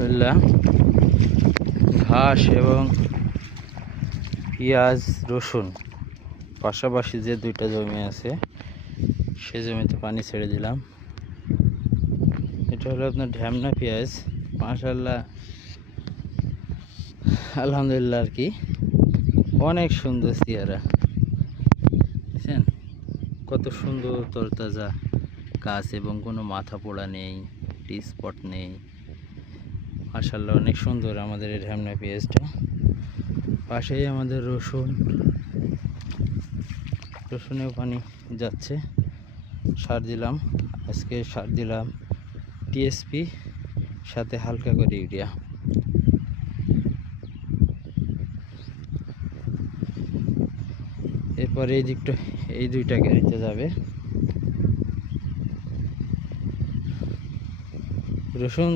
আলহামদুলিল্লাহ ঘাস এবং পেঁয়াজ রসুন পাশাপাশি যে দুইটা জমি আছে সে জমিতে পানি ছেড়ে দিলাম। এটা হলো আপনার ঢ্যামনা পেঁয়াজ। মাশাআল্লাহ আলহামদুলিল্লাহ আর কি অনেক সুন্দর চেহারা, বুঝছেন কত সুন্দর তরতাজা গাছ এবং কোনো মাথা পোড়া নেই, স্পট নেই। মাশাআল্লাহ অনেক সুন্দর আমাদের এই ঢ্যামনা পেঁয়াজটা। পাশেই আমাদের রসুনেও পানি যাচ্ছে। সার দিলাম, আজকে সার দিলাম টিএসপি সাথে হালকা করে ইউরিয়া। এরপর এই দিকটা এই দুইটা গাড়িতে যাবে রসুন।